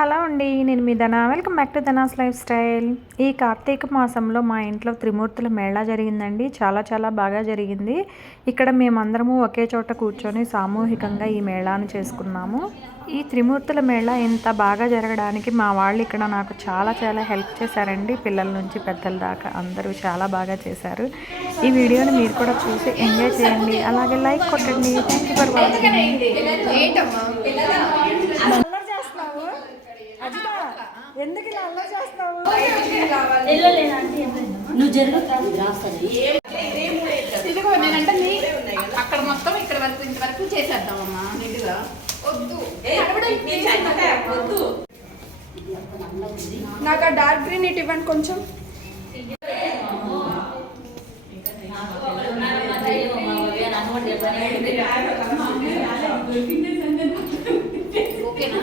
Hello అండి నేను మీ Dhana. Welcome back to Dhana's life style. ఈ కార్తీక మాసంలో మా ఇంట్లో త్రిమూర్తుల మేళా జరిగిందండి. చాలా చాలా బాగా జరిగింది. ఇక్కడ మేమందరము ఒకే చోట కూర్చొని సామూహికంగా ఈ మేళాను చేసుకున్నాము. ఈ త్రిమూర్తుల మేళా ఇంత బాగా జరగడానికి మా వాళ్ళు ఇక్కడ నాకు చాలా చాలా హెల్ప్ చేశారండి. పిల్లల నుంచి పెద్దల దాకా అందరూ చాలా బాగా చేశారు. ఈ వీడియోని మీరు కూడా చూసి ఎంజాయ్ చేయండి. అలాగే లైక్ కొట్టండి. థ్యాంక్ యూ ఫర్ వాచింగ్ ఎందుకు ఇలా అల్లరి చేస్తున్నావు? నువ్వు జరుగు రాస్తుంది ఇదిగో నేనంటే నీ అక్కడ మొత్తం ఇక్కడ వరకు ఇంతవరకు చేసేద్దామమ్మా. నిండుగా వద్దు. వద్దు. నాకు ఆ డార్క్ గ్రీన్ ఇటు ఇవ్వండి కొంచెం.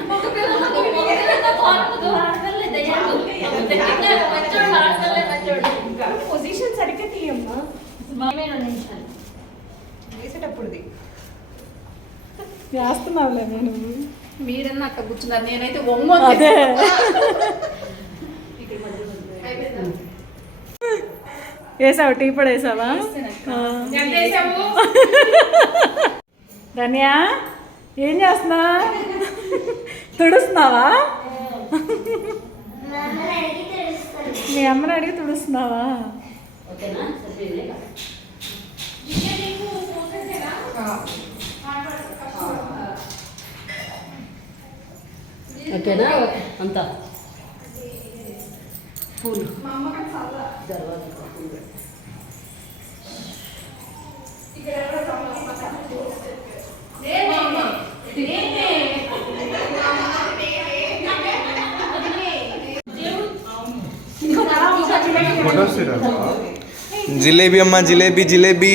పొజిషన్ వేసేటప్పుడుది చేస్తున్నావులే నేను. మీరన్నా అక్కడ కూర్చున్నారు నేనైతే ఒంగో అదే. వేసావు టీ పొడి వేసావా? ధన్యా ఏం చేస్తున్నా? తుడుస్తున్నావా? మీ అమ్మని అడిగి తుడుస్తున్నావా? ఓకేనా? సరిపోయింది? ఓకేనా? అంతా. పూలు తర్వాత జిలేబీ అమ్మా జిలేబీ జిలేబీ.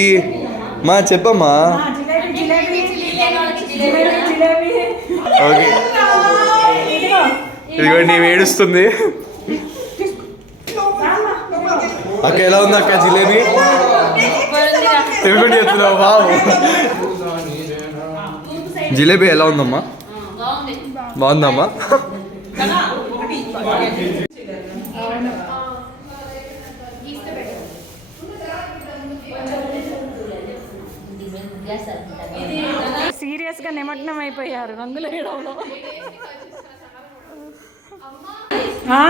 మా చెప్పమ్మా. ఓకే. ఇదిగోండి నేను ఏడుస్తుంది. అక్క ఎలా ఉంది అక్క జిలేబీ? ఎవరు చెప్తున్నావు బాబు జిలేబీ ఎలా ఉందమ్మా? బాగుందమ్మా. గ్యాస్ సరిపోతుంది సీరియస్గా నిమగ్నం అయిపోయారు రంగులు వేయడంలో ఆ.